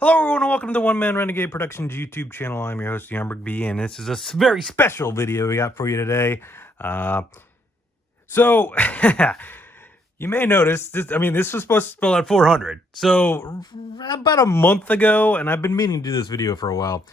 Hello, everyone, and welcome to the One Man Renegade Productions YouTube channel. I'm your host, B, and this is a very special video we got for you today. So, you may notice this. This was supposed to spell out 400. So, about a month ago, and I've been meaning to do this video for a while.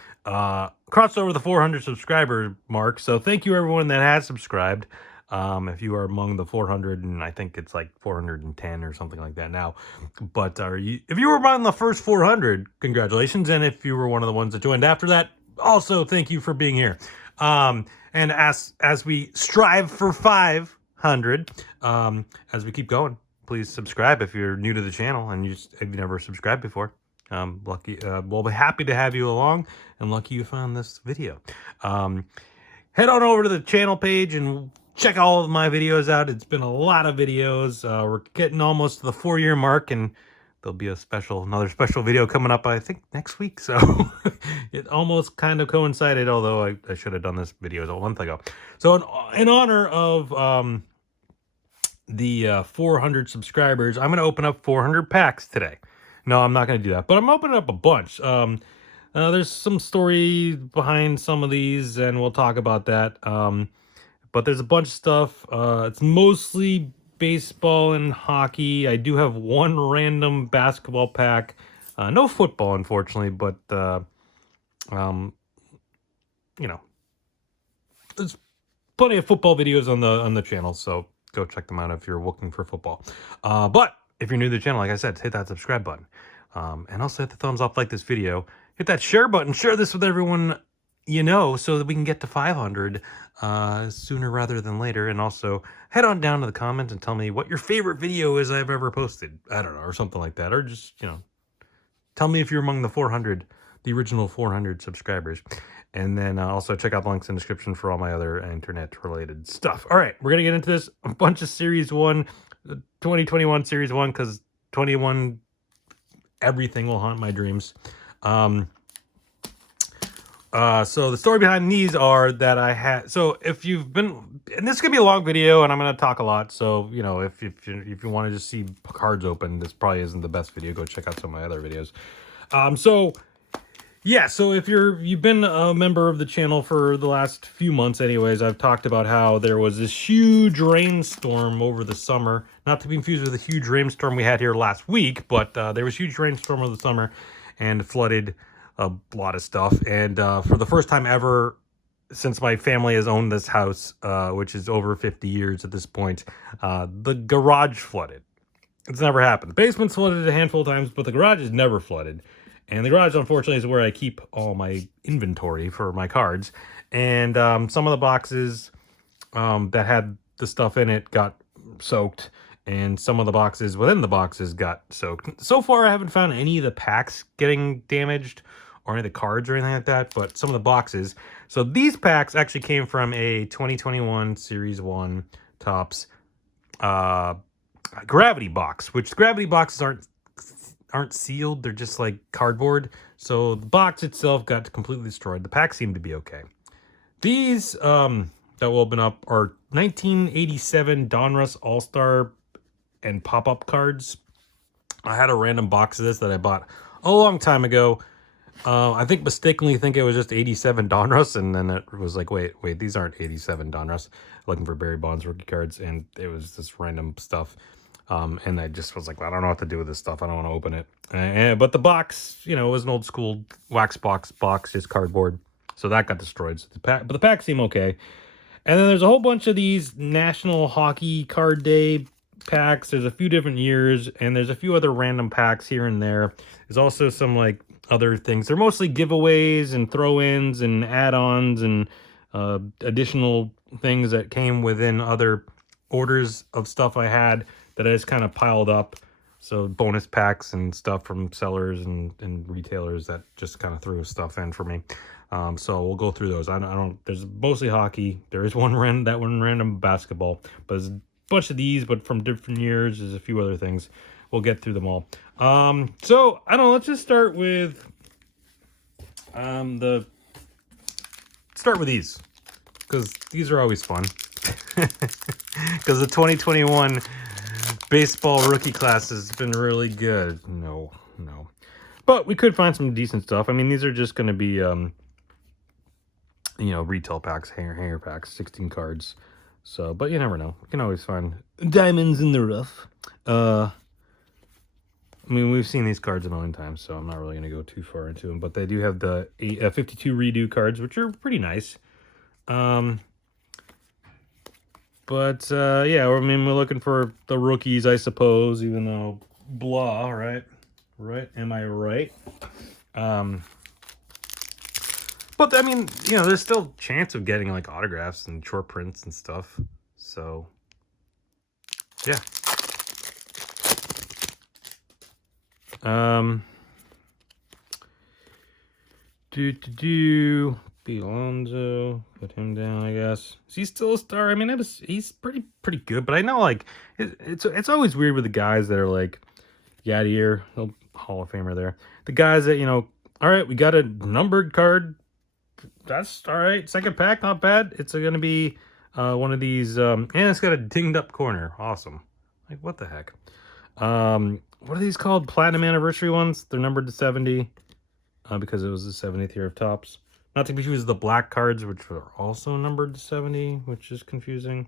Crossed over the 400 subscriber mark. So, thank you everyone that has subscribed. If you are among the 400, and I think it's like 410 or something like that now. But if you were among the first 400, congratulations. And if you were one of the ones that joined after that, also thank you for being here. And as we strive for 500, as we keep going, please subscribe if you're new to the channel and if you've never subscribed before. Lucky, we'll be happy to have you along, and lucky you found this video. Head on over to the channel page and check all of my videos out. It's been a lot of videos. We're getting almost to the 4-year mark, and there'll be another special video coming up, I think, next week. So it almost kind of coincided, although I should have done this video a month ago. So in honor of the 400 subscribers, I'm going to open up 400 packs today. No, I'm not going to do that, but I'm opening up a bunch. There's some story behind some of these, and we'll talk about that. But there's a bunch of stuff. It's mostly baseball and hockey. I do have one random basketball pack. No football, unfortunately, but there's plenty of football videos on the channel, so go check them out if you're looking for football. But if you're new to the channel, like I said, hit that subscribe button. And also hit the thumbs up, like this video. Hit that share button. Share this with everyone you know, so that we can get to 500 sooner rather than later. And also head on down to the comments and tell me what your favorite video is I've ever posted. I don't know, or something like that. Or just, tell me if you're among the original 400 subscribers. And then also check out the links in the description for all my other internet-related stuff. All right, we're going to get into this. A bunch of Series 1, 2021 Series 1, because 21, everything will haunt my dreams. So the story behind these are that I had, so if you've been, and this is gonna be a long video and I'm gonna talk a lot, so if you want to just see cards open, this probably isn't the best video. Go check out some of my other videos. So if you've been a member of the channel for the last few months anyways, I've talked about how there was this huge rainstorm over the summer, not to be confused with the huge rainstorm we had here last week, but there was a huge rainstorm over the summer and flooded a lot of stuff. And for the first time ever since my family has owned this house, which is over 50 years at this point, the garage flooded. It's never happened. The basement's flooded a handful of times, but the garage is never flooded. And the garage, unfortunately, is where I keep all my inventory for my cards. And some of the boxes that had the stuff in it got soaked, and some of the boxes within the boxes got soaked. So far, I haven't found any of the packs getting damaged or any of the cards or anything like that, but some of the boxes. So these packs actually came from a 2021 Series 1 Topps gravity box, which gravity boxes aren't sealed. They're just like cardboard. So the box itself got completely destroyed. The packs seem to be okay. These that will open up are 1987 Donruss All-Star and pop-up cards. I had a random box of this that I bought a long time ago. I mistakenly think it was just 87 Donruss, and then it was like, wait, these aren't 87 Donruss. Looking for Barry Bonds rookie cards, and it was this random stuff. And I just was like, well, I don't know what to do with this stuff. I don't want to open it. But the box, was an old school wax box, just cardboard. So that got destroyed. So but the packs seem okay. And then there's a whole bunch of these National Hockey Card Day packs. There's a few different years, and there's a few other random packs here and there. There's also some other things. They're mostly giveaways and throw-ins and add-ons and additional things that came within other orders of stuff I had that I just kind of piled up. So bonus packs and stuff from sellers and retailers that just kind of threw stuff in for me. So we'll go through those. There's mostly hockey. There is one random basketball, but there's a bunch of these, but from different years. There's a few other things. We'll get through them all. So I don't know. Let's just start with these, because these are always fun. Because the 2021 baseball rookie class has been really good. No. But we could find some decent stuff. I mean, these are just going to be, you know, retail packs, hanger packs, 16 cards. So, but you never know. You can always find diamonds in the rough. I mean, we've seen these cards a million times, so I'm not really going to go too far into them. But they do have the 52 redo cards, which are pretty nice. But yeah, I mean, we're looking for the rookies, I suppose, even though blah, right? Right? Am I right? But I mean, you know, there's still chance of getting like autographs and short prints and stuff. So yeah. Alonso, put him down, I guess. Is he still a star? I mean, he's pretty good, but I know like it's always weird with the guys that are like Yadier, Hall of Famer there. The guys that, you know, all right, we got a numbered card. That's all right. Second pack, not bad. It's going to be one of these, and it's got a dinged up corner. Awesome. Like, what the heck? What are these called? Platinum anniversary ones. They're numbered to 70 because it was the 70th year of Topps. Not to confuse the black cards, which are also numbered to 70, which is confusing.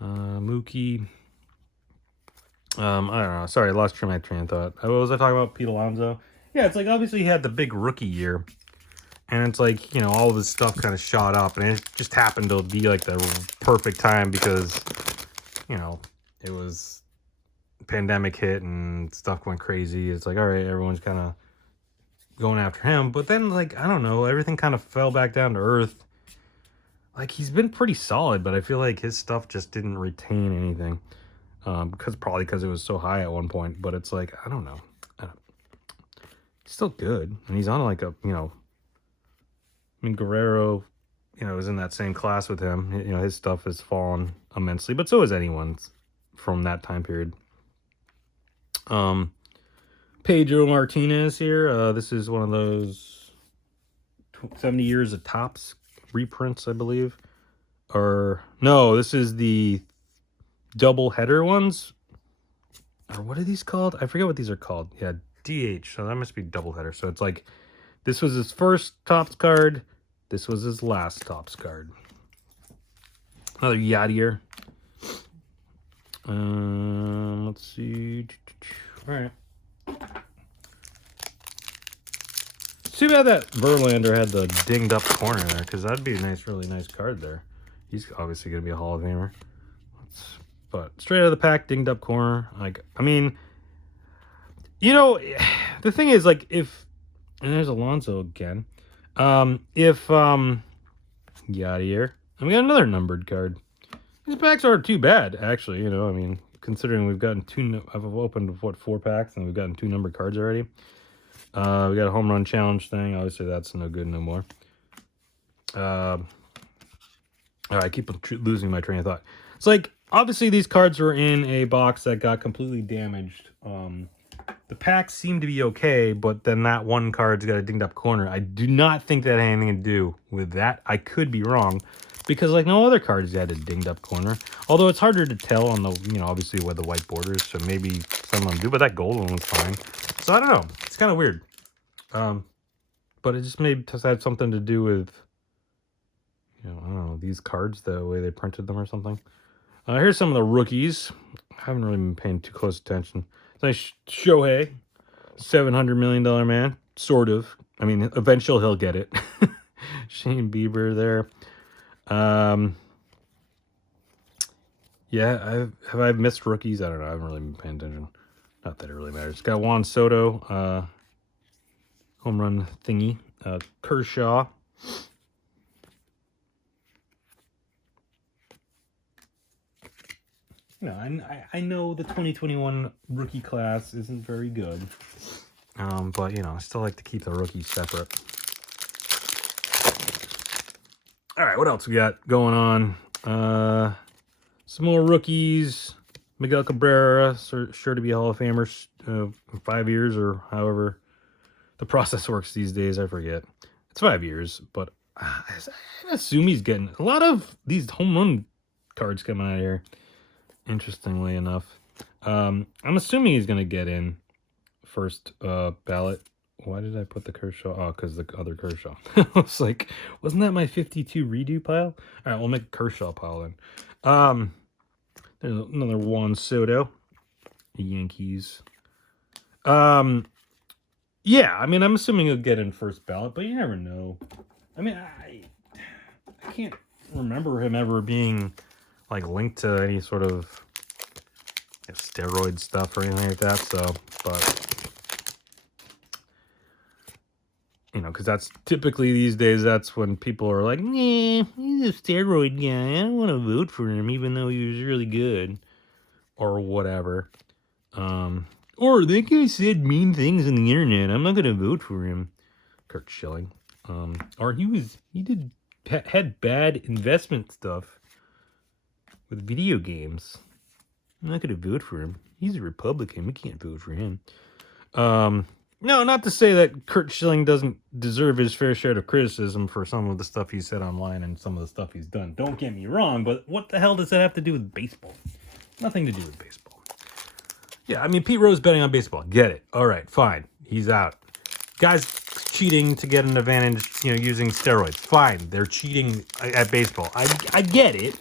Mookie. I don't know. Sorry, I lost my train of thought. What was I talking about? Pete Alonso. Yeah, it's like obviously he had the big rookie year. And it's like, you know, all of his stuff kind of shot up. And it just happened to be like the perfect time because, you know, it was pandemic hit and stuff went crazy. It's like, all right, everyone's kind of going after him. But then, like, I don't know, everything kind of fell back down to earth. Like, he's been pretty solid, but I feel like his stuff just didn't retain anything. Probably because it was so high at one point. But it's like, I don't know. He's still good. And he's on like a, you know, I mean, Guerrero, you know, is in that same class with him. You know, his stuff has fallen immensely, but so is anyone's from that time period. Pedro Martinez here. This is one of those 70 years of Topps reprints, I believe. Or, no, this is the double header ones. Or what are these called? I forget what these are called. Yeah, DH. So that must be double header. So it's like, this was his first Topps card. This was his last Topps card. Another Yadier. Let's see. All right. Too bad that Verlander had the dinged up corner there, because that'd be a nice, really nice card there. He's obviously going to be a Hall of Famer. But straight out of the pack, dinged up corner. Like, I mean, you know, the thing is, like, if, and there's Alonso again. Yadier, and we got another numbered card. These packs aren't too bad, actually. You know, I mean, considering we've gotten I've opened what 4 packs and we've gotten 2 numbered cards already. We got a home run challenge thing. Obviously, that's no good no more. All right, I keep losing my train of thought. It's like obviously these cards were in a box that got completely damaged. The packs seem to be okay, but then that one card's got a dinged up corner. I do not think that had anything to do with that. I could be wrong, because like no other cards had a dinged up corner. Although it's harder to tell on the, you know, obviously where the white borders, so maybe some of them do, but that gold one was fine. So I don't know. It's kind of weird. But it just had something to do with, you know, I don't know, these cards, the way they printed them or something. Here's some of the rookies. I haven't really been paying too close attention. Nice Shohei, $700 million man, sort of. I mean, eventually he'll get it. Shane Bieber there. Yeah, have I missed rookies? I don't know. I haven't really been paying attention. Not that it really matters. It's got Juan Soto, home run thingy. Kershaw. No, I know the 2021 rookie class isn't very good. But, you know, I still like to keep the rookies separate. All right, what else we got going on? Some more rookies. Miguel Cabrera, sure to be a Hall of Famer in 5 years or however the process works these days. I forget. It's 5 years, but I assume he's getting a lot of these home run cards coming out of here. Interestingly enough, I'm assuming he's going to get in first ballot I put the Kershaw? Oh, because the other Kershaw. I was like, wasn't that my 52 redo pile? All right, we'll make a Kershaw pile then. There's another Juan Soto, the Yankees. Yeah, I mean, I'm assuming he'll get in first ballot, but you never know. I mean, I can't remember him ever being like linked to any sort of steroid stuff or anything like that. So, but you know, because that's typically these days, that's when people are like, nah, he's a steroid guy. I don't want to vote for him, even though he was really good or whatever. Or that guy said mean things on the internet. I'm not going to vote for him. Kurt Schilling. Or he had bad investment stuff with video games. I'm not going to vote for him. He's a Republican. We can't vote for him. No, not to say that Kurt Schilling doesn't deserve his fair share of criticism for some of the stuff he said online and some of the stuff he's done. Don't get me wrong, but what the hell does that have to do with baseball? Nothing to do with baseball. Yeah, I mean, Pete Rose betting on baseball. Get it. All right, fine. He's out. Guys cheating to get an advantage, you know, using steroids. Fine. They're cheating at baseball. I get it.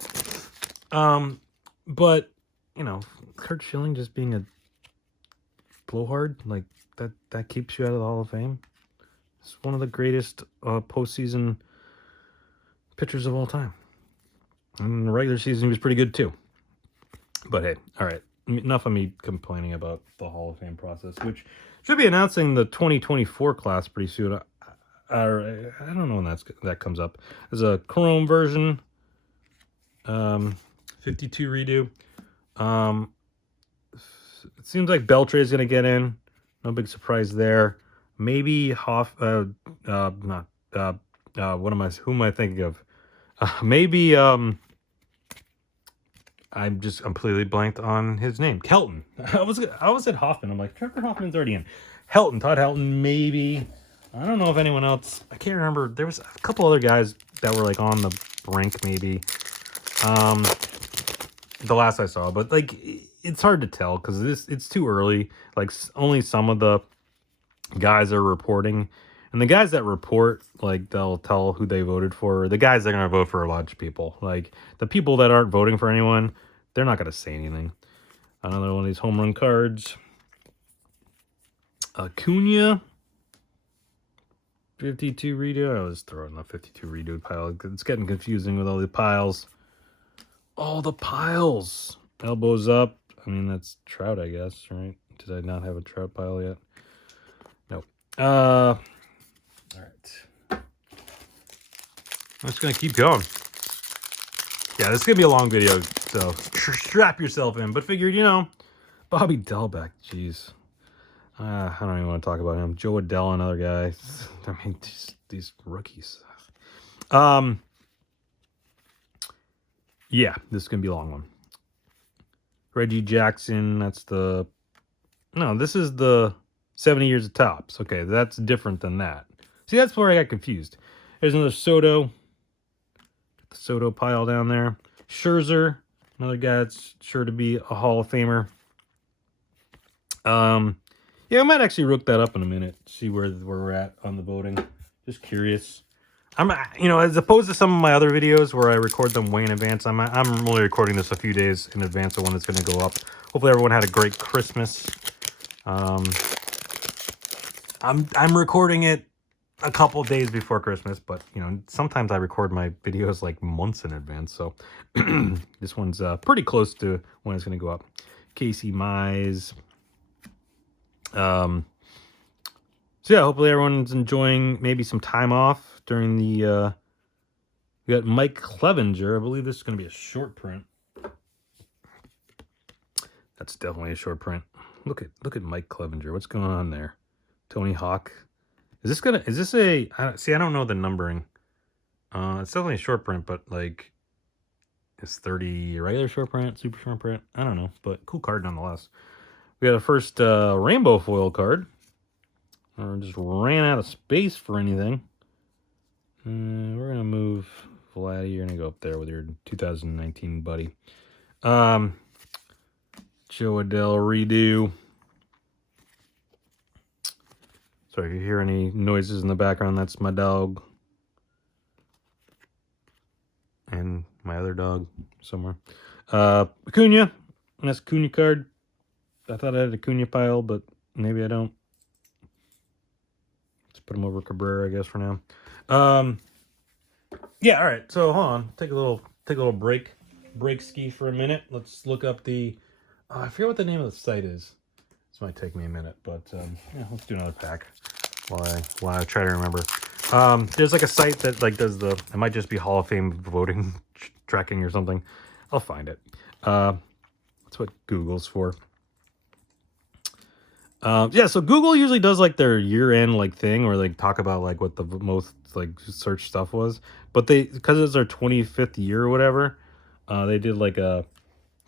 But, you know, Kurt Schilling just being a blowhard, like, that keeps you out of the Hall of Fame. It's one of the greatest postseason pitchers of all time. And in the regular season, he was pretty good, too. But hey, all right. Enough of me complaining about the Hall of Fame process, which should be announcing the 2024 class pretty soon. I don't know when that comes up. There's a Chrome version, 52 redo. It seems like Beltre's going to get in. No big surprise there. Maybe who am I thinking of? Maybe, I'm just completely blanked on his name. Helton. I was at Hoffman. I'm like, Trevor Hoffman's already in. Helton. Todd Helton, maybe. I don't know if anyone else. I can't remember. There was a couple other guys that were like on the brink, maybe. The last I saw, but like it's hard to tell because it's too early. Like only some of the guys are reporting, and the guys that report, like they'll tell who they voted for. The guys that are gonna vote for a bunch of people, like the people that aren't voting for anyone, they're not gonna say anything. Another one of these home run cards. Acuna. 52 redo. I was throwing the 52 redo pile. It's getting confusing with all the piles. All the piles. Elbows up. I mean, that's Trout, I guess, right? Did I not have a Trout pile yet? Nope. All right. I'm just going to keep going. Yeah, this is going to be a long video, so strap yourself in. But figured, you know, Bobby Delbeck, jeez. I don't even want to talk about him. Joe Adell, another guy. I mean, these rookies. Yeah, this is going to be a long one. Reggie Jackson, this is the 70 years of tops. Okay, that's different than that. See, that's where I got confused. There's another Soto. The Soto pile down there. Scherzer, another guy that's sure to be a Hall of Famer. Yeah, I might actually look that up in a minute, see where we're at on the voting. Just curious. As opposed to some of my other videos where I record them way in advance, I'm only recording this a few days in advance of when it's going to go up. Hopefully everyone had a great Christmas. I'm recording it a couple days before Christmas, but sometimes I record my videos like months in advance. So this one's pretty close to when it's going to go up. Casey Mize. So yeah, hopefully everyone's enjoying maybe some time off during the, we got Mike Clevenger. I believe this is going to be a short print. That's definitely a short print. Look at Mike Clevenger. What's going on there? Tony Hawk. I don't know the numbering. It's definitely a short print, but like, it's 30 regular short print, super short print. I don't know, but cool card nonetheless. We got a first rainbow foil card. Or just ran out of space for anything. We're going to move Vladdy. You're going to go up there with your 2019 buddy. Joe Adell redo. Sorry if you hear any noises in the background. That's my dog. And my other dog somewhere. Acuna. That's Acuna card. I thought I had a Acuna pile, but maybe I don't. Let's put him over Cabrera, I guess, for now. Yeah, all right. So hold on. Take a little break ski for a minute. Let's look up the I forget what the name of the site is. This might take me a minute, but yeah, let's do another pack while I try to remember. There's like a site that like does the, it might just be Hall of Fame voting tracking or something. I'll find it. That's what Google's for. Yeah, so Google usually does like their year-end like thing where they talk about like what the most like search stuff was. But they, because it's their 25th year or whatever, they did like a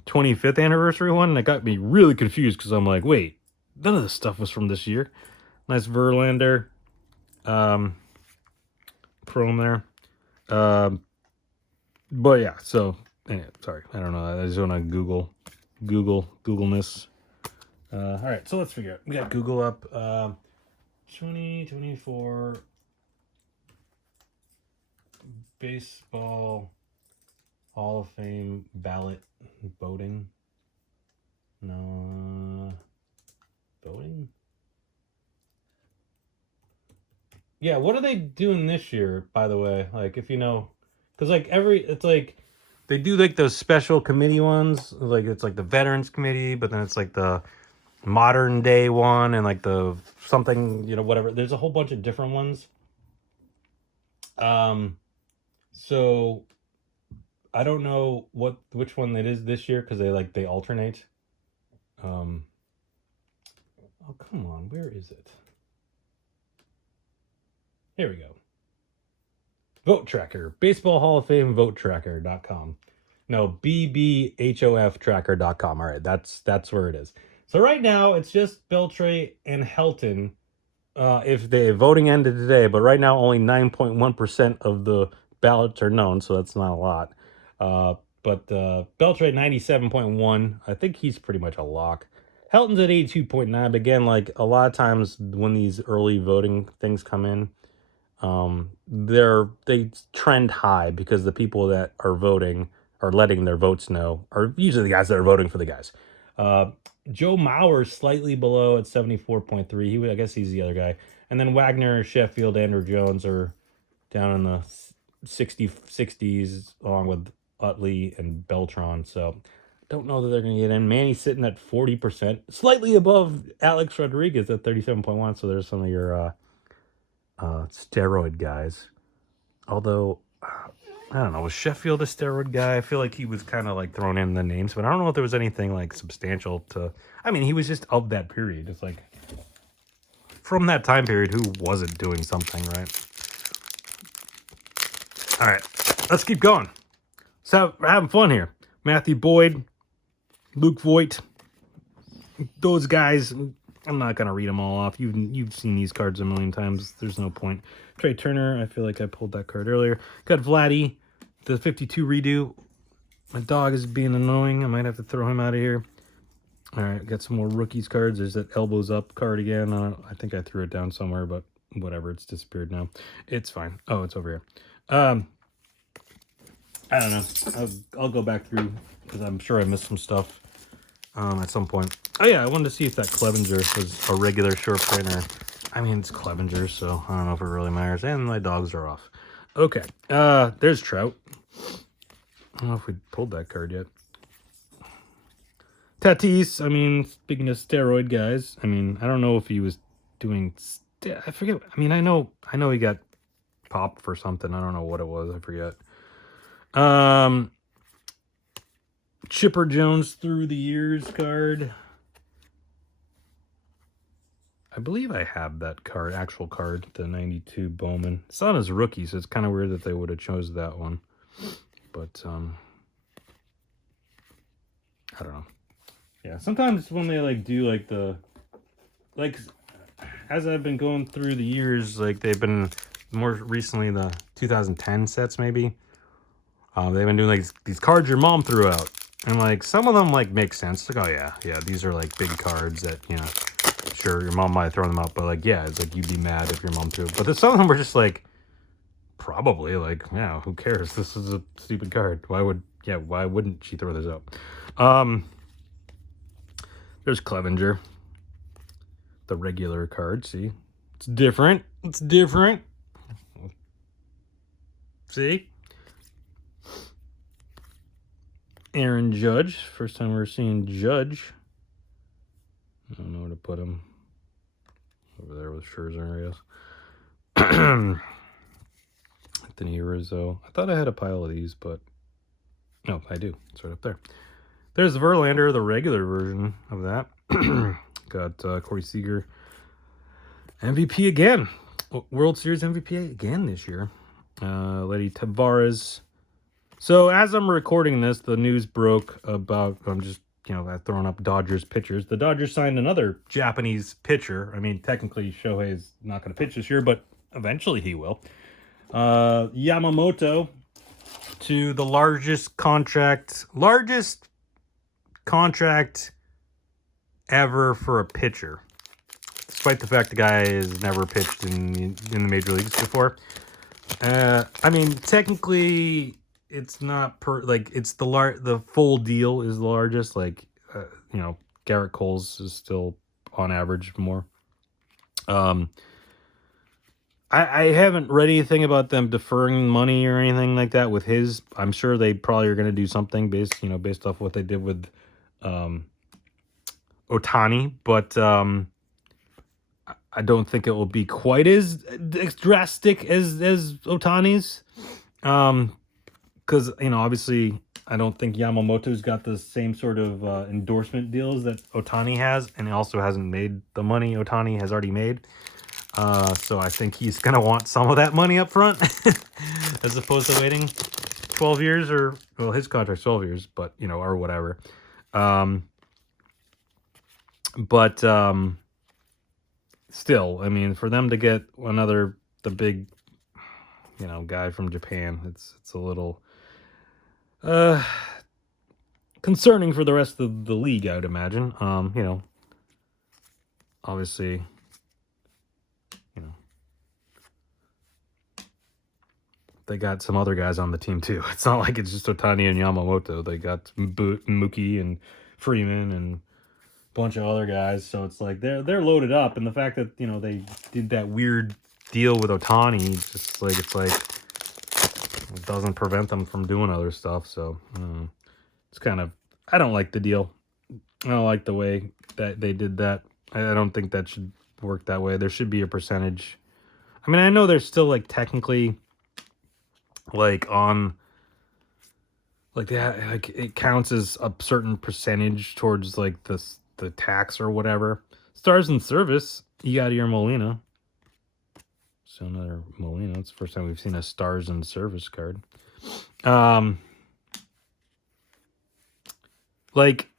25th anniversary one, and it got me really confused because I'm like, wait, none of this stuff was from this year. Nice Verlander chrome there. But yeah, so anyway, sorry, I don't know. I just want to Googleness. All right, so let's figure it. We got Google up. 2024 baseball Hall of Fame ballot voting. No voting. Yeah, what are they doing this year? By the way, like if you know, because like it's like they do like those special committee ones. Like it's like the Veterans Committee, but then it's like the modern day one and like the something, you know, whatever. There's a whole bunch of different ones. So I don't know which one it is this year because they alternate. Oh come on, where is it? Here we go. Vote Tracker, Baseball Hall of Fame Vote Tracker.com. No, BBHOF Tracker.com. All right, that's where it is. So right now it's just Beltre and Helton. If the voting ended today, but right now only 9.1% of the ballots are known, so that's not a lot. But Beltre 97.1, I think he's pretty much a lock. Helton's at 82.9, but again, like a lot of times when these early voting things come in, they trend high because the people that are voting are letting their votes know are usually the guys that are voting for the guys. Joe Mauer slightly below at 74.3. I guess he's the other guy. And then Wagner, Sheffield, Andrew Jones are down in the 60s along with Utley and Beltran. So don't know that they're going to get in. Manny's sitting at 40%, slightly above Alex Rodriguez at 37.1. So there's some of your steroid guys. Although, I don't know, was Sheffield a steroid guy? I feel like he was kind of like thrown in the names, but I don't know if there was anything like substantial to. I mean, he was just of that period. It's like from that time period, who wasn't doing something, right? All right, let's keep going. So we're having fun here. Matthew Boyd, Luke Voigt, those guys. I'm not gonna read them all off. You've seen these cards a million times. There's no point. Trey Turner, I feel like I pulled that card earlier. Got Vladdy, the 52 redo. My dog is being annoying. I might have to throw him out of here. All right, got some more rookies cards. There's that elbows up card again. I think I threw it down somewhere, but whatever. It's disappeared now. It's fine. Oh, it's over here. I don't know. I'll go back through because I'm sure I missed some stuff at some point. Oh yeah, I wanted to see if that Clevenger was a regular short printer. I mean, it's Clevenger, so I don't know if it really matters. And my dogs are off. Okay, there's Trout. I don't know if we pulled that card yet. Tatis, I mean, speaking of steroid guys, I mean, I don't know if he was doing, I forget. I mean, I know he got popped for something. I don't know what it was. I forget. Chipper Jones through the years card. I believe I have that card, actual card, the 92 Bowman. It's not his rookie, so it's kind of weird that they would have chose that one. But, I don't know. Yeah, sometimes when they, like, do, like, as I've been going through the years, like, they've been, more recently, the 2010 sets, maybe. They've been doing, like, these cards your mom threw out. And, like, some of them, like, make sense. Like, oh, yeah, these are, like, big cards that, you know, sure, your mom might have thrown them out, but like, yeah, it's like you'd be mad if your mom threw it. But some of them were just like, probably like, yeah, who cares? This is a stupid card. Why wouldn't she throw this out? There's Clevenger, the regular card. See, it's different. It's different. See, Aaron Judge. First time we're seeing Judge. I don't know where to put him. Over there with Scherzer, I guess. Anthony Rizzo. I thought I had a pile of these, but no, I do. It's right up there. There's Verlander, the regular version of that. Got Corey Seager. MVP again. World Series MVP again this year. Letty Tavares. So as I'm recording this, the news broke about, I'm just, throwing up Dodgers pitchers. The Dodgers signed another Japanese pitcher. I mean, technically Shohei's not going to pitch this year, but eventually he will. Yamamoto to the largest contract ever for a pitcher, despite the fact the guy has never pitched in the major leagues before. I mean, technically, it's not it's the full deal is the largest. Garrett Cole's is still on average more. I haven't read anything about them deferring money or anything like that with his. I'm sure they probably are going to do something based off what they did with Ohtani, but I don't think it will be quite as drastic as Ohtani's. Because, obviously, I don't think Yamamoto's got the same sort of endorsement deals that Ohtani has, and he also hasn't made the money Ohtani has already made. So I think he's going to want some of that money up front as opposed to waiting 12 years or, well, his contract's 12 years, but, or whatever. Still, I mean, for them to get the big, guy from Japan, it's a little concerning for the rest of the league, I would imagine. Obviously, they got some other guys on the team too. It's not like it's just Ohtani and Yamamoto. They got Mookie and Freeman and a bunch of other guys. So it's like they're loaded up. And the fact that they did that weird deal with Ohtani, it doesn't prevent them from doing other stuff. So it's kind of, I don't like the deal. I don't like the way that they did that. I don't think that should work that way. There should be a percentage. I mean, I know there's still technically. It counts as a certain percentage towards the tax or whatever. Stars in service, Yadier Molina. So another Molina. It's the first time we've seen a stars in service card. Because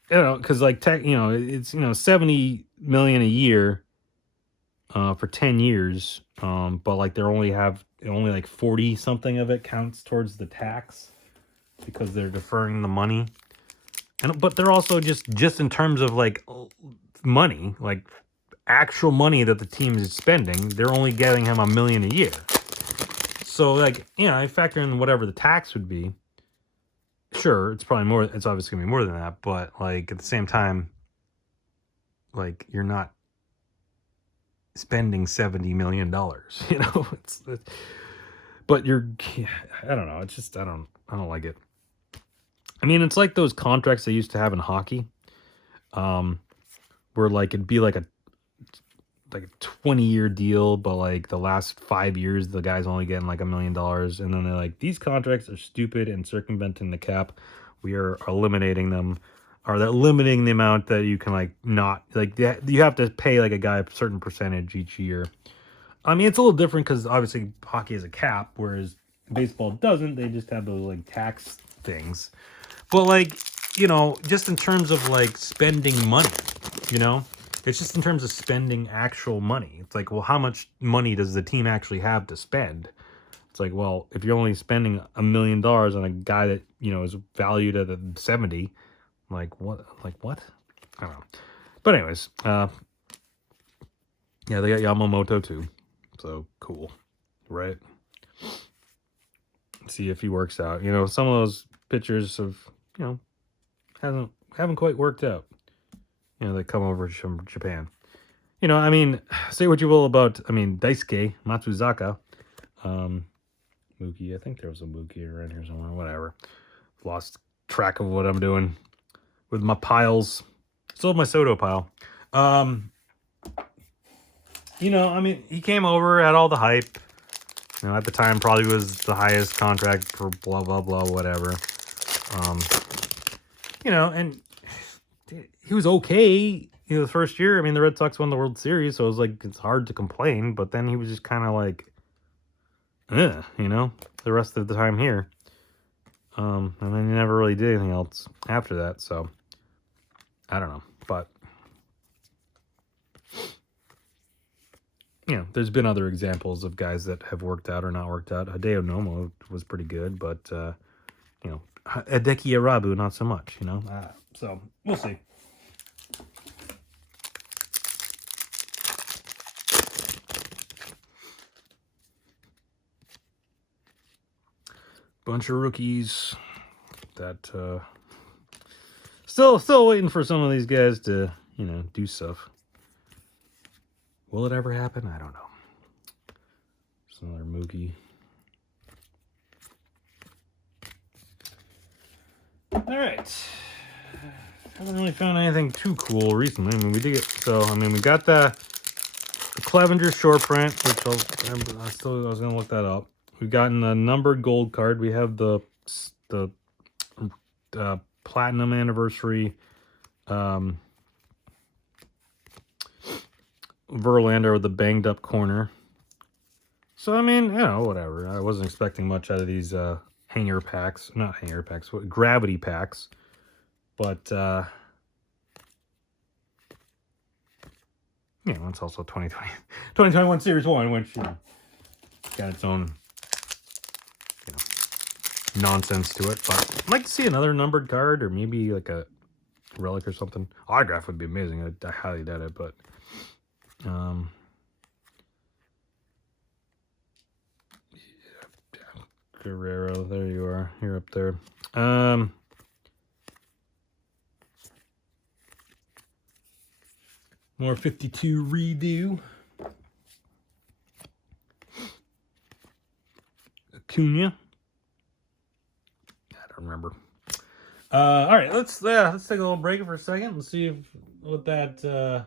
it's 70 million a year for 10 years. But they're only 40 something of it counts towards the tax because they're deferring the money. But they're also just in terms of money, actual money that the team is spending, they're only getting him $1 million a year. So I factor in whatever the tax would be. Sure, it's probably more. It's obviously gonna be more than that, but at the same time, you're not spending $70 million, but I don't know. It's just, I don't like it. I mean, it's like those contracts they used to have in hockey, where it'd be a 20-year deal, but the last 5 years, the guy's only getting $1 million. And then they're these contracts are stupid and circumventing the cap. We are eliminating them. Or they're limiting the amount that you can not you have to pay a guy a certain percentage each year. I mean, it's a little different because obviously hockey has a cap, whereas baseball doesn't. They just have those tax things. But just in terms of spending money, it's just in terms of spending actual money. It's well, how much money does the team actually have to spend? It's well, if you're only spending $1 million on a guy that is valued at 70. What? I don't know. But anyways, Yeah, they got Yamamoto too. So cool, right? See if he works out. You know, some of those pitchers have, you know, haven't quite worked out. You know, they come over from Japan. You know, I mean, say what you will about, I mean, Daisuke Matsuzaka. Mookie, I think there was a Mookie around here somewhere, whatever. Lost track of what I'm doing with my piles. Still have my Soto pile. You know, I mean, he came over, had all the hype. You know, at the time, probably was the highest contract for blah, blah, blah, whatever. You know, and he was okay. You know, the first year, I mean, the Red Sox won the World Series, so it was like, it's hard to complain. But then he was just kind of like, you know, the rest of the time here. And then he never really did anything else after that. So, I don't know. But, you know, there's been other examples of guys that have worked out or not worked out. Hideo Nomo was pretty good, but, you know, Hideki Arabu, not so much, you know. So, we'll see. Bunch of rookies that still waiting for some of these guys to, you know, do stuff. Will it ever happen? I don't know. There's another Mookie. All right. Haven't really found anything too cool recently. I mean, we did get, so I mean, we got the Clevenger short print, which I was gonna look that up. We've gotten the numbered gold card. We have the platinum anniversary Verlander with the banged up corner. So I mean, you know, whatever. I wasn't expecting much out of these hanger packs, not hanger packs, gravity packs. But you know, it's also 2021 Series 1, which, you know, got its own, you know, nonsense to it. But I'd like to see another numbered card, or maybe like a relic or something. Autograph would be amazing. I highly doubt it, but Guerrero, there you are. You're up there. More 52 redo. Acuna. I don't remember. All right, let's take a little break for a second and see what that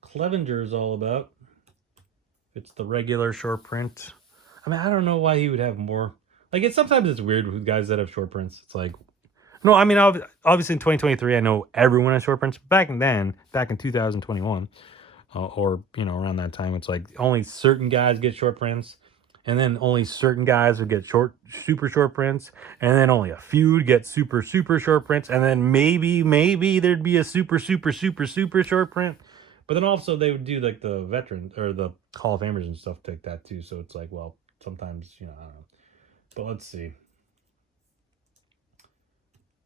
Clevenger is all about. It's the regular short print. I mean, I don't know why he would have more. Like, sometimes it's weird with guys that have short prints. It's like, no, I mean, obviously in 2023, I know everyone has short prints. Back in 2021, or, you know, around that time, it's like only certain guys get short prints, and then only certain guys would get super short prints, and then only a few would get super short prints, and then maybe there'd be a super short print. But then also they would do like the veterans or the Hall of Famers and stuff take that too. So it's like, well, sometimes, you know, I don't know. But let's see.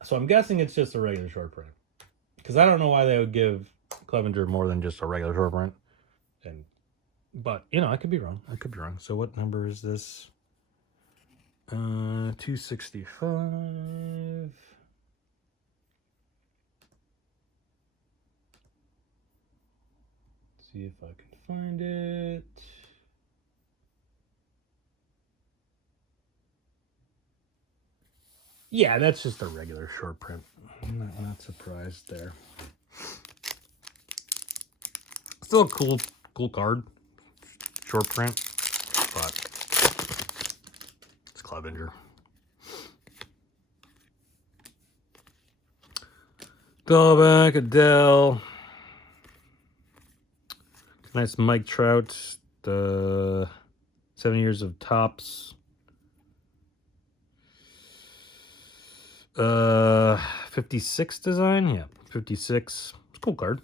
So I'm guessing it's just a regular short print, because I don't know why they would give Clevenger more than just a regular short print. But you know, I could be wrong. So what number is this? 265. See if I can find it. Yeah, that's just a regular short print. I'm not surprised there. Still a cool card. Short print. But it's Clevenger. Dahlbeck, Adele. Nice Mike Trout. The 7 years of tops. 56 design, yeah, 56. It's a cool card.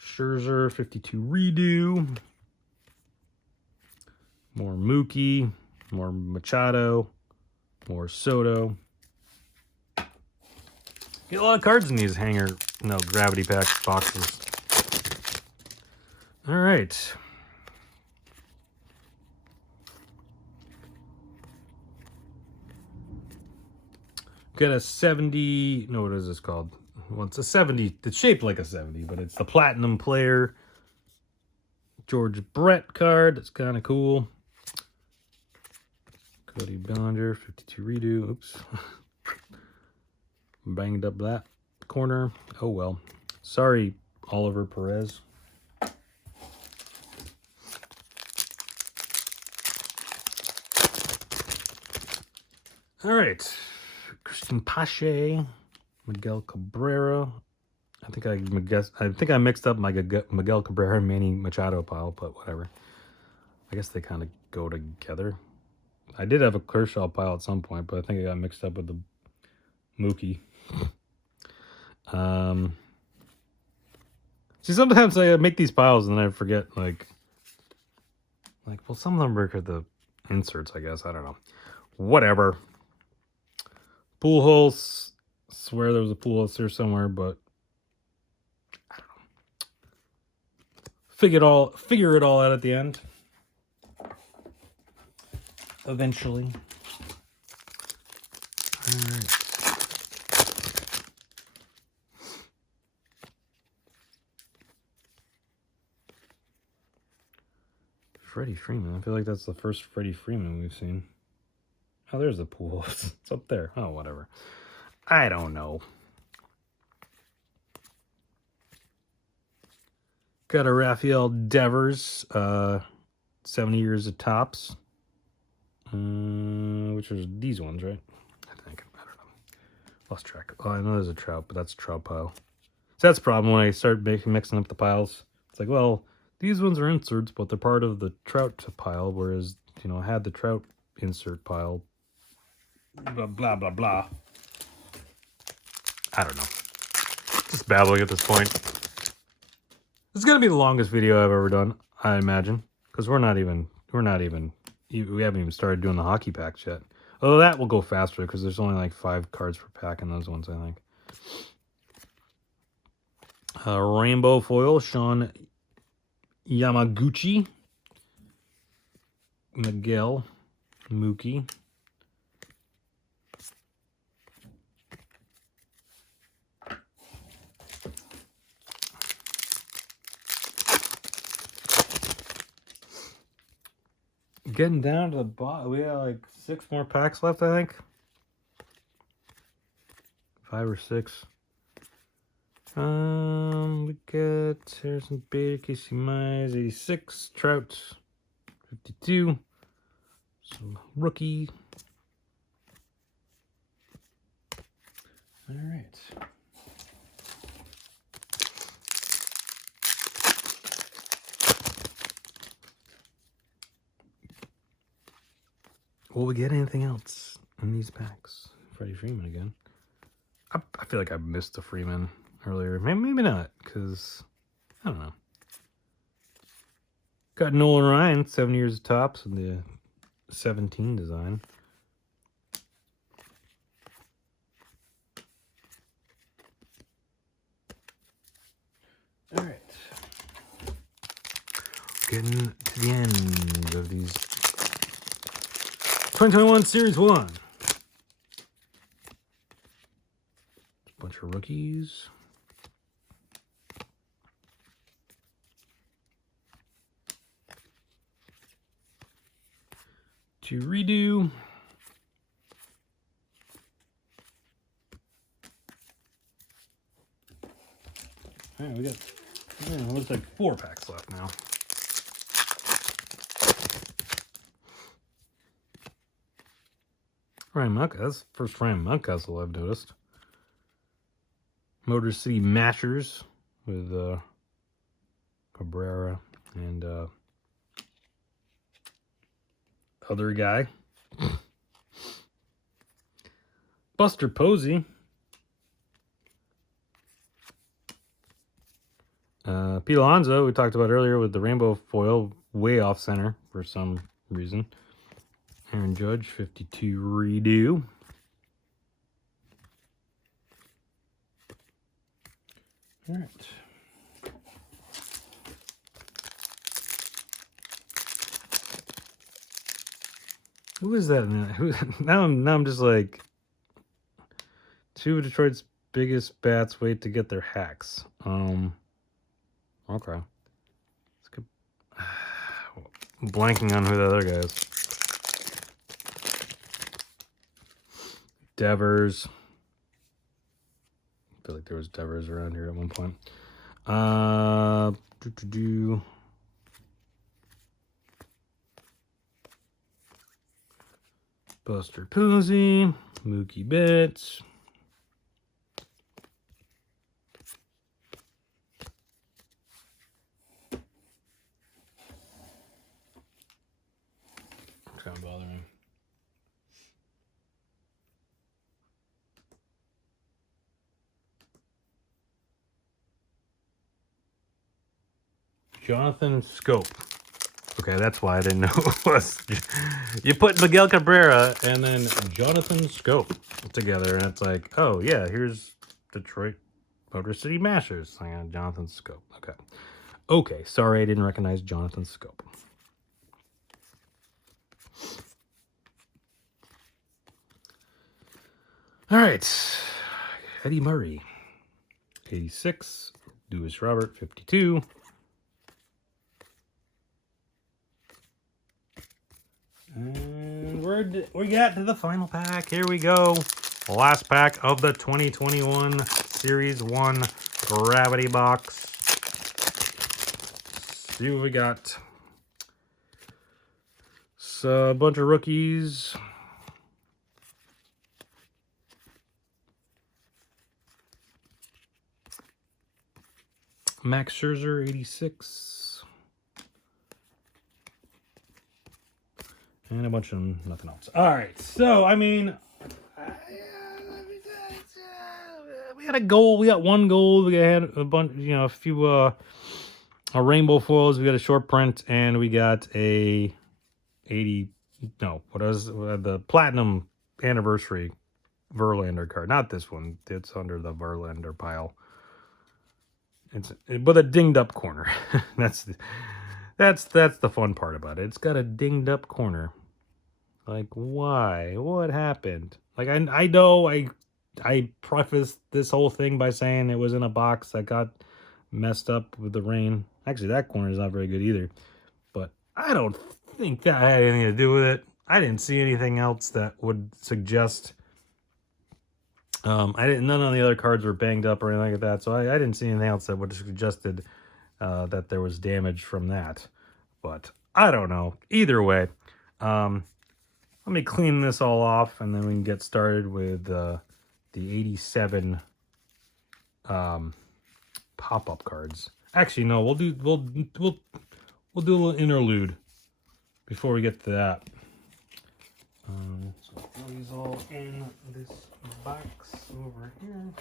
Scherzer, 52 redo. More Mookie, more Machado, more Soto. Get a lot of cards in these gravity pack boxes. All right. Got a 70. No, what is this called? Well, it's a 70. It's shaped like a 70, but it's the Platinum Player George Brett card. It's kind of cool. Cody Bellinger, 52 redo. Oops. Banged up that corner. Oh well. Sorry, Oliver Perez. All right. Christian Pache, Miguel Cabrera. I think I mixed up my Miguel Cabrera and Manny Machado pile, but whatever. I guess they kind of go together. I did have a Kershaw pile at some point, but I think I got mixed up with the Mookie. See, sometimes I make these piles and then I forget, like, well, some of them are the inserts, I guess. I don't know. Whatever. Pool holes. Swear there was a pool house here somewhere, but I don't know. Figure it all out at the end. Eventually. All right. Freddie Freeman. I feel like that's the first Freddie Freeman we've seen. Oh, there's the pool. It's up there. Oh, whatever. I don't know. Got a Rafael Devers, 70 years of tops. Which are these ones, right? I think. I don't know. Lost track. Oh, I know there's a Trout, but that's a Trout pile. So that's the problem when I start mixing up the piles. It's like, well, these ones are inserts, but they're part of the Trout pile, whereas, you know, I had the Trout insert pile. Blah, blah, blah, blah. I don't know. Just babbling at this point. This is going to be the longest video I've ever done, I imagine. Because we haven't even started doing the hockey packs yet. Although that will go faster because there's only like 5 cards per pack in those ones, I think. Rainbow foil, Sean Yamaguchi. Miguel. Mookie. Getting down to the bottom. We got like 6 more packs left, I think. 5 or 6. We got Harrison Bader, Casey Mize, 86, Trout, 52, some rookie. All right. Will we get anything else in these packs? Freddie Freeman again. I feel like I missed the Freeman earlier. Maybe not, because I don't know. Got Nolan Ryan, 7 years of tops in the 17 design. All right. Getting to the end of these 2021 Series 1. Bunch of rookies. To redo. All right, we got, looks like 4 packs left now. Ryan Mountcastle, that's the first Ryan Mountcastle I've noticed. Motor City Mashers with Cabrera and other guy. Buster Posey. Pete Alonso, we talked about earlier with the rainbow foil way off center for some reason. Aaron Judge, 52 redo. All right. Who is that? Who now? I'm just like, two of Detroit's biggest bats wait to get their hacks. Okay. Let's get, I'm blanking on who the other guy is. Devers. I feel like there was Devers around here at one point. Buster Posey, Mookie Betts. Trying to bother me. Jonathan Scope. Okay, that's why I didn't know it was. You put Miguel Cabrera and then Jonathan Scope together, and it's like, oh yeah, here's Detroit Motor City Mashers. I got Jonathan Scope. Okay. Sorry, I didn't recognize Jonathan Scope. All right, Eddie Murray, 86. Lewis Robert, 52. And we got to the final pack. Here we go. The last pack of the 2021 Series 1 Gravity Box. See what we got. So, a bunch of rookies. Max Scherzer, 86. And a bunch of nothing else. All right. So, I mean, we had a goal. We got one goal. We had a bunch, a few rainbow foils. We got a short print, and we got a the platinum anniversary Verlander card. Not this one. It's under the Verlander pile. It's with a dinged up corner. That's the fun part about it. It's got a dinged up corner. Like, why? What happened? Like, I know I prefaced this whole thing by saying it was in a box that got messed up with the rain. Actually, that corner is not very good either. But I don't think that had anything to do with it. I didn't see anything else that would suggest. None of the other cards were banged up or anything like that. So I didn't see anything else that would have suggested that there was damage from that. But I don't know. Either way, let me clean this all off, and then we can get started with the 87 pop-up cards. Actually, no, we'll do a little interlude before we get to that. So throw these all in this box over here.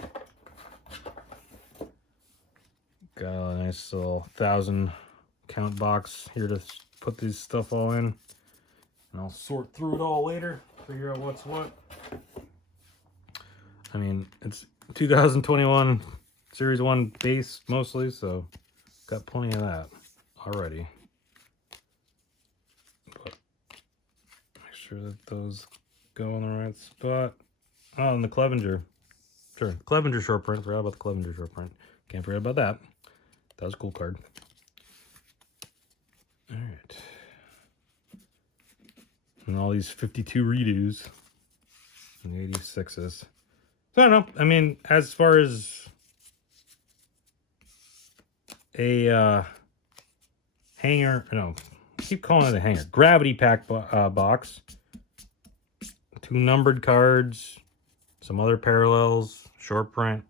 Got a nice little 1,000 count box here to put this stuff all in. And I'll sort through it all later, figure out what's what. I mean, it's 2021 Series 1 base mostly, so got plenty of that already. But make sure that those go in the right spot. Oh, and the Clevenger. Sure, Clevenger short print. Forgot about the Clevenger short print. Can't forget about that. That was a cool card. All right. And all these 52 redos and 86s. So I don't know. I mean, as far as a hanger, no, I keep calling it a hanger. Gravity pack box. 2 numbered cards. Some other parallels. Short print.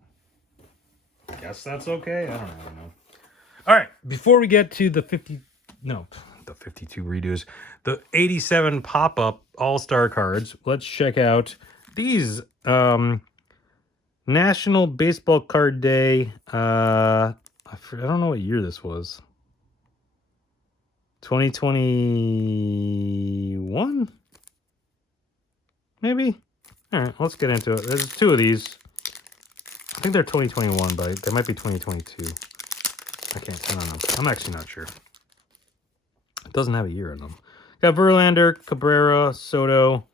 Guess that's okay. I don't really know. All right. Before we get to the 52 redos, the 87 pop-up all-star cards, let's check out these National Baseball Card Day. I don't know what year this was. 2021? Maybe? All right, let's get into it. There's 2 of these. I think they're 2021, but they might be 2022. I don't know. I'm actually not sure. It doesn't have a year in them. Got Verlander, Cabrera, Soto,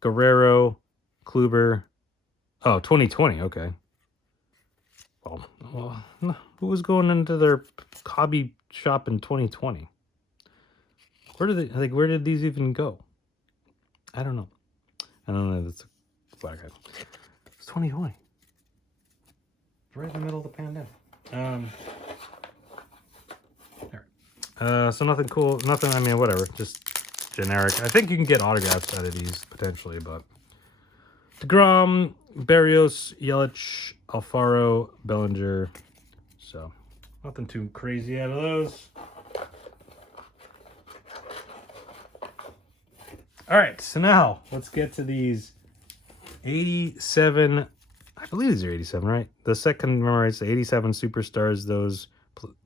Guerrero, Kluber. Oh, 2020. Okay. Well, who was going into their hobby shop in 2020? Where did they, like? Where did these even go? I don't know. I don't know. That's a black guy. It's 2020. It's right in the middle of the pandemic. So nothing cool. Nothing. I mean, whatever. Just generic. I think you can get autographs out of these potentially, but DeGrom, Barrios, Yelich, Alfaro, Bellinger. So nothing too crazy out of those. All right, so now let's get to these 87. I believe these are 87, right? The second, remember, it's the 87 superstars. Those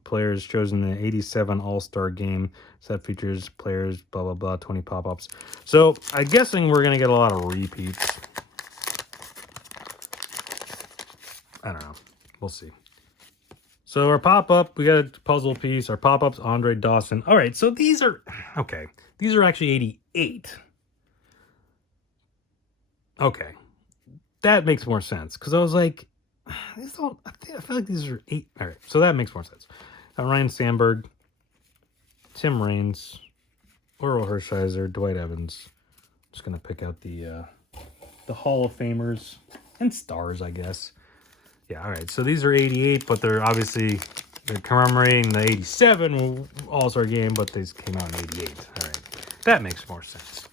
players chosen in the 87 All-Star game. Set features players, blah, blah, blah, 20 pop-ups. So I'm guessing we're going to get a lot of repeats. I don't know. We'll see. So our pop-up, we got a puzzle piece. Our pop-up's Andre Dawson. All right, so these are, okay. These are actually 88. Okay. That makes more sense. Because I was like, these don't, I feel like these are 8. All right, so that makes more sense. Ryan Sandberg, Tim Raines, Oral Hershiser, Dwight Evans. Just going to pick out the Hall of Famers and stars, I guess. Yeah, all right. So these are 88, but they're commemorating the 87 All-Star game, but these came out in 88. All right. That makes more sense.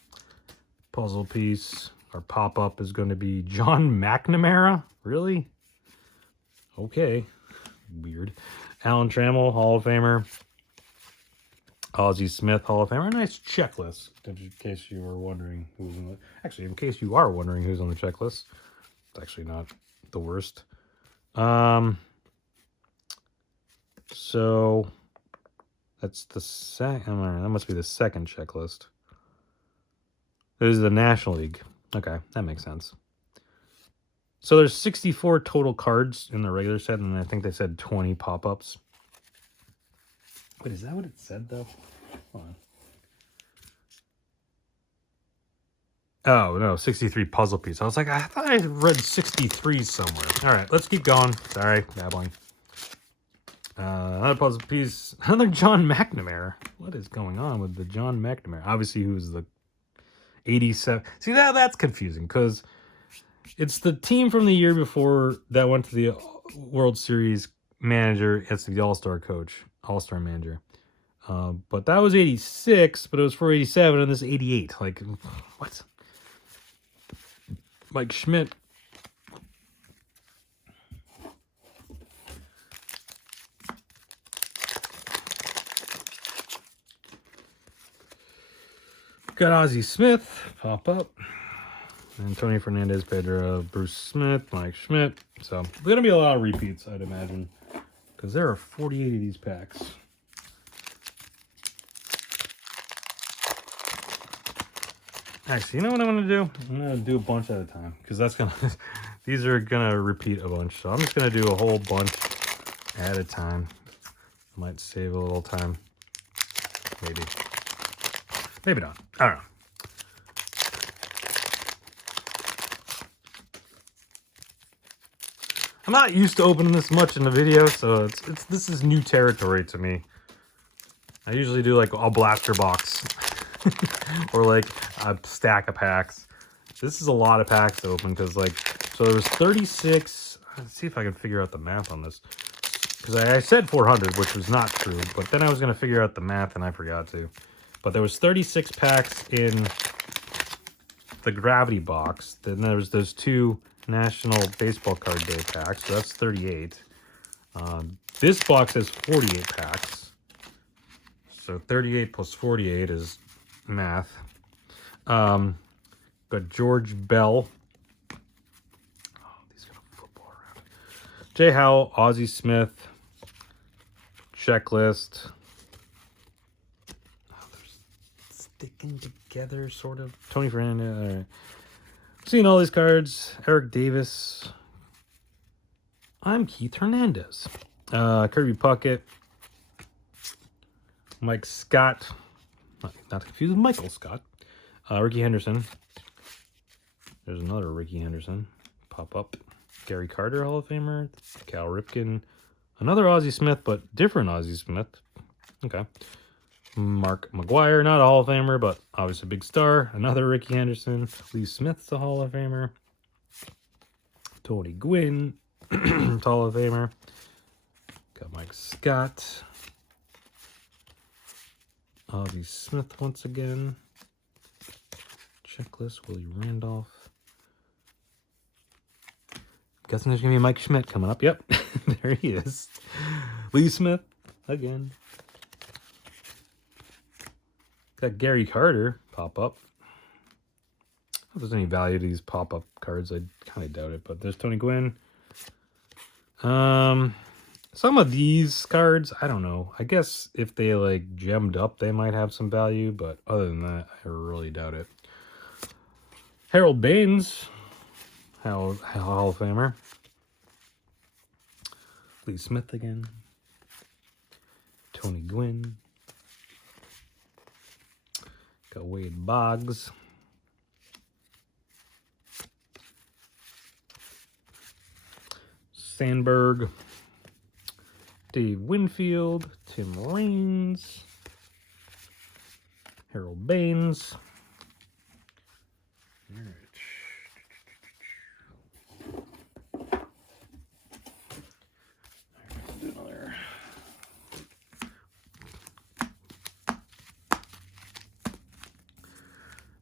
Puzzle piece. Our pop-up is going to be John McNamara. Really? Okay. Weird. Alan Trammell, Hall of Famer. Ozzie Smith, Hall of Famer. A nice checklist, in case you were wondering who's on the... Actually, in case you are wondering who's on the checklist. It's actually not the worst. So that's the second. That must be the second checklist. This is the National League. Okay, that makes sense. So there's 64 total cards in the regular set, and I think they said 20 pop-ups. Wait, is that what it said though? Hold on. Oh, no, 63 puzzle piece. I was like, I thought I read 63 somewhere. All right, let's keep going. Sorry, babbling. Another puzzle piece. Another John McNamara. What is going on with the John McNamara? Obviously, who's the 87. See, that's confusing because it's the team from the year before that went to the World Series manager. It's the All-Star coach, All-Star manager. But that was 86, but it was for 87, and this is 88. Like, what? Mike Schmidt. Got Ozzie Smith, pop up. And Tony Fernandez, Pedro, Bruce Smith, Mike Schmidt. So, there's going to be a lot of repeats, I'd imagine. Because there are 48 of these packs. Actually, you know what I'm going to do? I'm going to do a bunch at a time. Because that's going to... These are going to repeat a bunch. So, I'm just going to do a whole bunch at a time. Might save a little time. Maybe. Maybe not. I don't know. I'm not used to opening this much in the video, so this is new territory to me. I usually do like a blaster box or like a stack of packs. This is a lot of packs to open because so there was 36. Let's see if I can figure out the math on this. Because I said 400, which was not true, but then I was going to figure out the math and I forgot to. But there was 36 packs in the Gravity box. Then there was those 2 National Baseball Card Day packs, so that's 38. This box has 48 packs. So 38 plus 48 is math. Got George Bell. Oh, these got a football around. Jay Howell, Ozzie Smith. Checklist. Sticking together, sort of. Tony Fernandez. All right. Seeing all these cards. Eric Davis. I'm Keith Hernandez. Kirby Puckett. Mike Scott. Not to confuse with Michael Scott. Ricky Henderson. There's another Ricky Henderson. Pop up. Gary Carter, Hall of Famer. Cal Ripken. Another Ozzie Smith, but different Ozzie Smith. Okay. Mark McGuire, not a Hall of Famer, but obviously a big star. Another Ricky Henderson. Lee Smith's a Hall of Famer. Tony Gwynn, Hall of Famer. Got Mike Scott. Ozzie Smith once again. Checklist, Willie Randolph. Guessing there's going to be Mike Schmidt coming up. Yep, there he is. Lee Smith, again. Got Gary Carter pop up. If there's any value to these pop-up cards, I kind of doubt it. But there's Tony Gwynn. Some of these cards, I don't know. I guess if they like gemmed up, they might have some value. But other than that, I really doubt it. Harold Baines, Hall of Famer. Lee Smith again. Tony Gwynn. Got Wade Boggs. Sandberg. Dave Winfield. Tim Raines. Harold Baines. All right.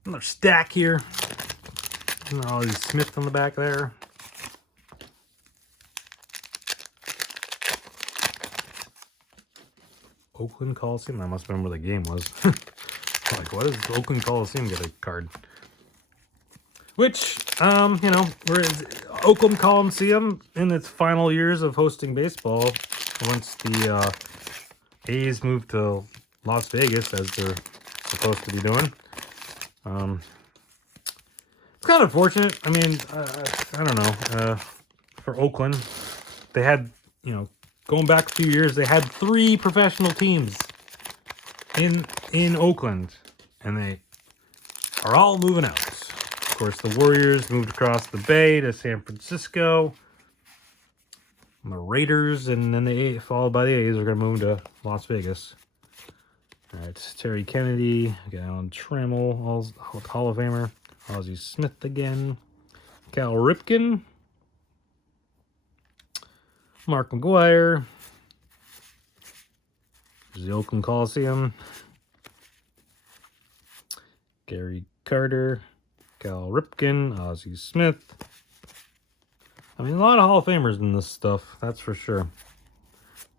Another stack here. And all these Smith on the back there. Oakland Coliseum. That must have been where the game was. Like, what does Oakland Coliseum get a card? Which, you know, Oakland Coliseum in its final years of hosting baseball, once the A's moved to Las Vegas, as they're supposed to be doing. It's kind of fortunate. I mean, I don't know. For Oakland, they had, you know, going back a few years, they had 3 professional teams in Oakland, and they are all moving out. Of course, the Warriors moved across the bay to San Francisco. The Raiders, and then the followed by the A's, are going to move to Las Vegas. All right, Terry Kennedy, Alan Trammell, Hall of Famer. Ozzie Smith again. Cal Ripken. Mark McGuire. There's the Oakland Coliseum. Gary Carter. Cal Ripken. Ozzie Smith. I mean, a lot of Hall of Famers in this stuff, that's for sure.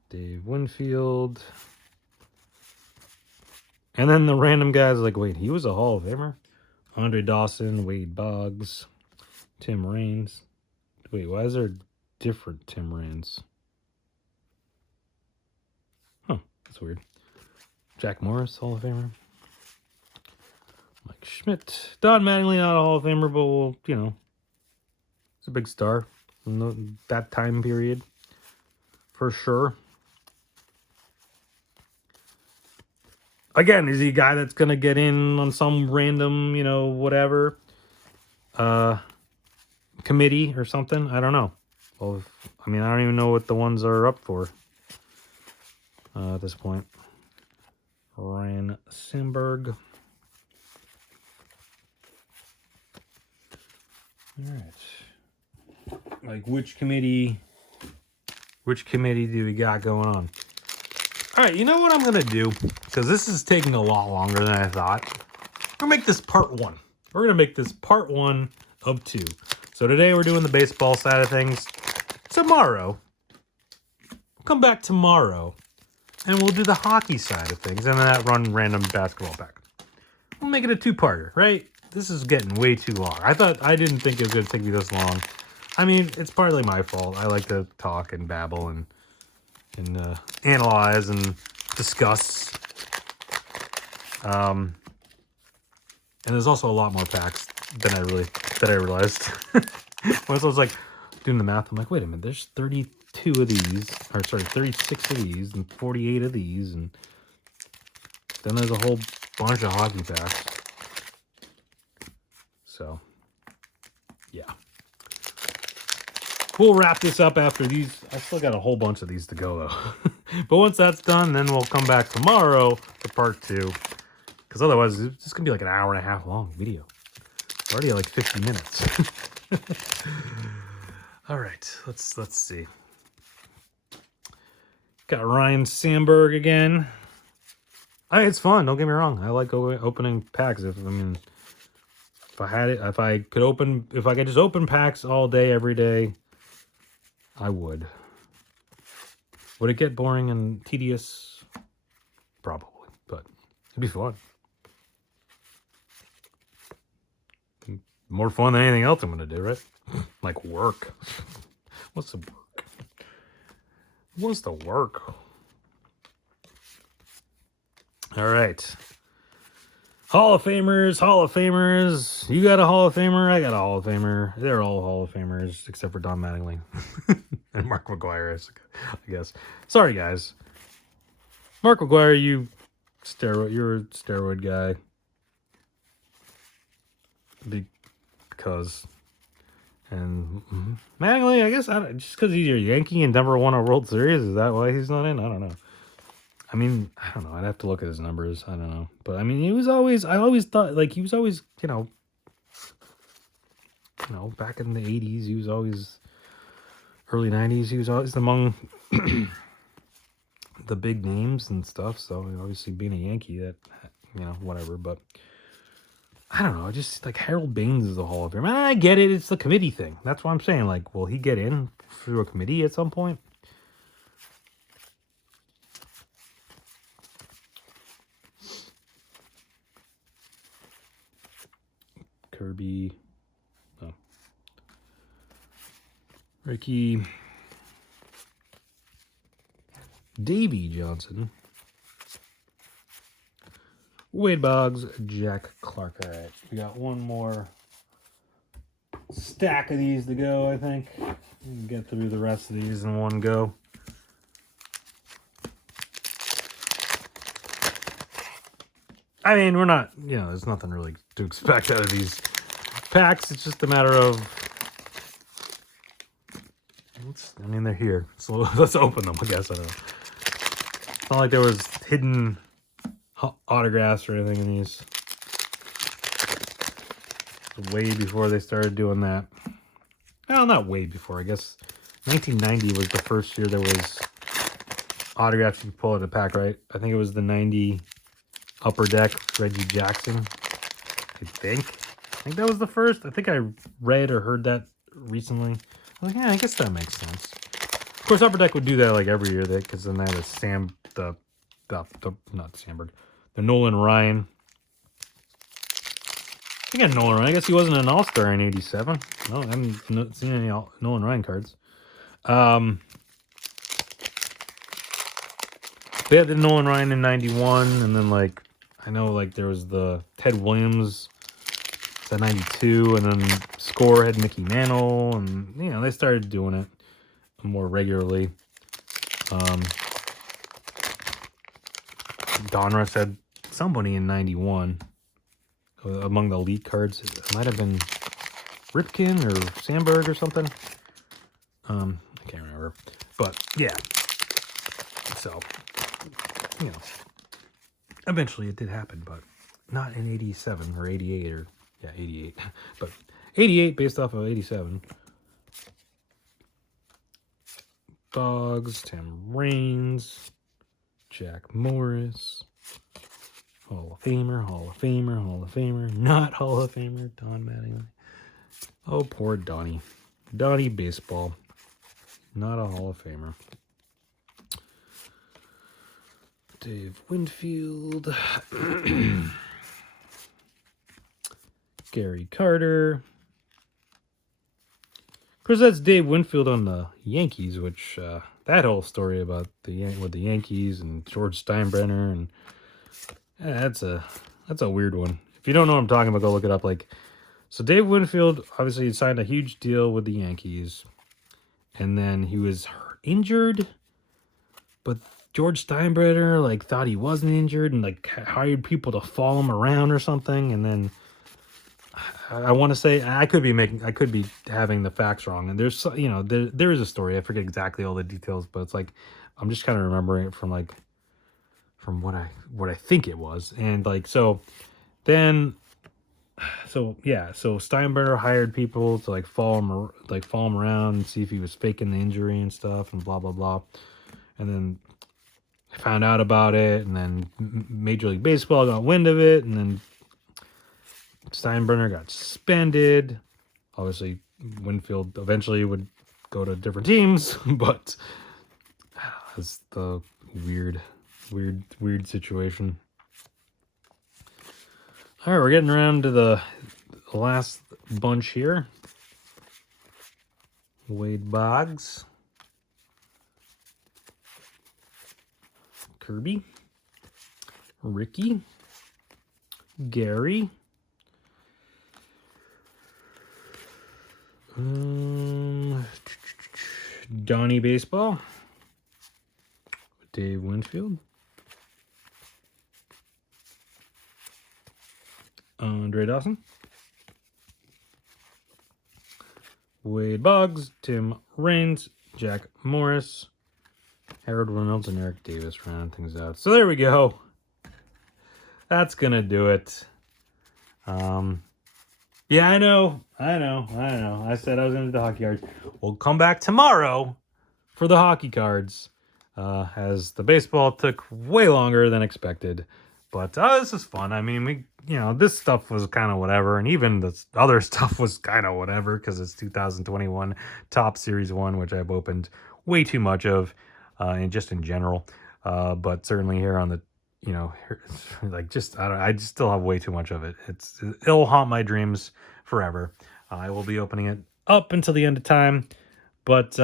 Dave Winfield. And then the random guys like, wait, he was a Hall of Famer? Andre Dawson, Wade Boggs, Tim Raines. Wait, why is there different Tim Raines? Huh, that's weird. Jack Morris, Hall of Famer. Mike Schmidt. Don Mattingly, not a Hall of Famer, but, well, you know, he's a big star in that time period, for sure. Again, is he a guy that's going to get in on some random, you know, whatever, committee or something? I don't know. Well, I mean, I don't even know what the ones are up for at this point. Ryan Sandberg. All right. Like, which committee do we got going on? All right, you know what I'm going to do? Because this is taking a lot longer than I thought. We're going to make this part 1. We're going to make this part 1 of 2. So today we're doing the baseball side of things. Tomorrow, we'll come back tomorrow, and we'll do the hockey side of things, and then that random basketball back. We'll make it a 2-parter, right? This is getting way too long. I didn't think it was going to take me this long. I mean, it's partly my fault. I like to talk and babble and analyze and discuss. And there's also a lot more packs than I realized. Once I was like doing the math, I'm like, wait a minute, there's 32 of these, or sorry, 36 of these, and 48 of these, and then there's a whole bunch of hockey packs. So, yeah. We'll wrap this up after these. I still got a whole bunch of these to go, though. But once that's done, then we'll come back tomorrow for part 2. Because otherwise, it's just going to be like an hour and a half long video. We're already at like 50 minutes. All right, let's see. Got Ryan Sandberg again. It's fun. Don't get me wrong. I like opening packs. If I could just open packs all day, every day, I would. Would it get boring and tedious? Probably, but it'd be fun. More fun than anything else I'm gonna do, right? Like work. What's the work? What's the work? All right. Hall of Famers. You got a Hall of Famer. I got a Hall of Famer. They're all Hall of Famers except for Don Mattingly and Mark McGwire, I guess. Sorry, guys. Mark McGwire, you're a steroid guy. Because. And Mattingly, I guess, just because he's your Yankee and Denver won a World Series, is that why he's not in? I don't know. I mean, I don't know. I'd have to look at his numbers. I don't know. But, I mean, I always thought, like, he was always, back in the 80s, he was always, early 90s, he was always among the big names and stuff. So, obviously, being a Yankee, that, whatever. But, I don't know. Just, like, Harold Baines is the Hall of Fame. I get it. It's the committee thing. That's what I'm saying. Like, will he get in through a committee at some point? Kirby, Ricky, Davey Johnson, Wade Boggs, Jack Clark. All right, we got one more stack of these to go, I think. We can get through the rest of these in one go. I mean, we're not, there's nothing really to expect out of these packs. It's just a matter of, they're here. So let's open them, I guess. I don't know. It's not like there was hidden autographs or anything in these. Way before they started doing that. Well, not way before. I guess 1990 was the first year there was autographs you could pull out of the pack, right? I think it was the 90... Upper Deck, Reggie Jackson, I think that was the first. I think I read or heard that recently. I was like, yeah, I guess that makes sense. Of course, Upper Deck would do that like every year, because then that is not Sandberg, the Nolan Ryan. I got Nolan Ryan. I guess he wasn't an All-Star in '87. No, I haven't seen any Nolan Ryan cards. They had the Nolan Ryan in '91, and then I know there was the Ted Williams at 92, and then Score had Mickey Mantle, and they started doing it more regularly. Donruss had somebody in '91 among the elite cards. It might have been Ripken or Sandberg or something. I can't remember, but yeah. So. Eventually it did happen, but not in 87 or 88 or, 88. But 88 based off of 87. Boggs, Tim Raines, Jack Morris, Hall of Famer, not Hall of Famer, Don Mattingly. Oh, poor Donnie. Donnie Baseball, not a Hall of Famer. Dave Winfield, Gary Carter. Of course, that's Dave Winfield on the Yankees, which that whole story about with the Yankees and George Steinbrenner, and that's a weird one. If you don't know what I'm talking about, go look it up. So Dave Winfield obviously signed a huge deal with the Yankees, and then he was injured, but George Steinbrenner like thought he wasn't injured and like hired people to follow him around or something, and then I want to say I could be having the facts wrong, and there's there is a story. I forget exactly all the details, but it's like I'm just kind of remembering it from what I think it was, and like so Steinbrenner hired people to like follow him around and see if he was faking the injury and stuff and blah blah blah, and then I found out about it, and then Major League Baseball got wind of it, and then Steinbrenner got suspended. Obviously, Winfield eventually would go to different teams, but it's the weird situation. All right, we're getting around to the last bunch here. Wade Boggs, Kirby, Ricky, Gary, Donnie Baseball, Dave Winfield, Andre Dawson, Wade Boggs, Tim Raines, Jack Morris, Harold Reynolds, and Eric Davis round things out. So there we go. That's gonna do it. Yeah, I know. I said I was gonna do the hockey cards. We'll come back tomorrow for the hockey cards, as the baseball took way longer than expected. But this is fun. I mean, this stuff was kind of whatever, and even the other stuff was kind of whatever because it's 2021 Top Series 1, which I've opened way too much of, and just in general. But certainly here on the, I just still have way too much of it. It'll haunt my dreams forever. I will be opening it up until the end of time. But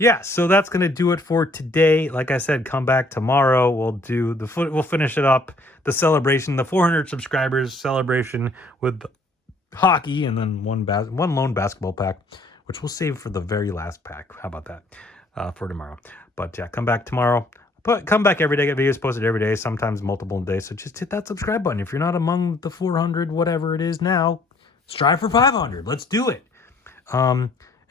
yeah, so that's gonna do it for today. Like I said, come back tomorrow. We'll finish it up. The celebration, the 400 subscribers celebration with hockey, and then one lone basketball pack, which we'll save for the very last pack. How about that for tomorrow? But yeah, come back tomorrow. But come back every day. Get videos posted every day, sometimes multiple days. So just hit that subscribe button. If you're not among the 400, whatever it is now, strive for 500. Let's do it.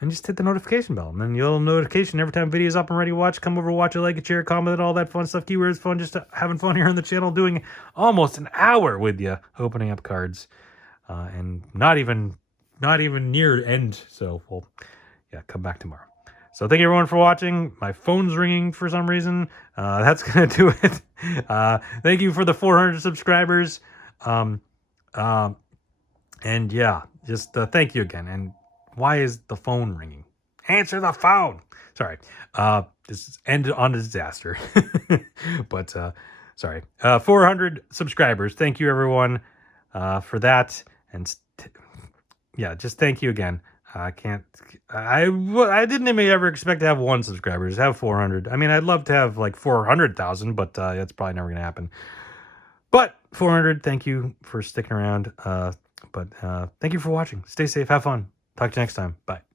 And just hit the notification bell, and then you'll have notification every time video's up and ready to watch. Come over, watch it, like it, share, comment, all that fun stuff. Keywords fun, just having fun here on the channel, doing almost an hour with you, opening up cards, and not even near end. So yeah, come back tomorrow. So thank you everyone for watching. My phone's ringing for some reason. That's gonna do it. Thank you for the 400 subscribers. And yeah, just thank you again. And why is the phone ringing? Answer the phone. Sorry. This ended on a disaster. But sorry. 400 subscribers. Thank you everyone for that. And yeah, just thank you again. I didn't even ever expect to have 1 subscriber. Just have 400. I mean, I'd love to have like 400,000, but that's probably never gonna happen. But 400, thank you for sticking around. But thank you for watching. Stay safe, have fun. Talk to you next time. Bye.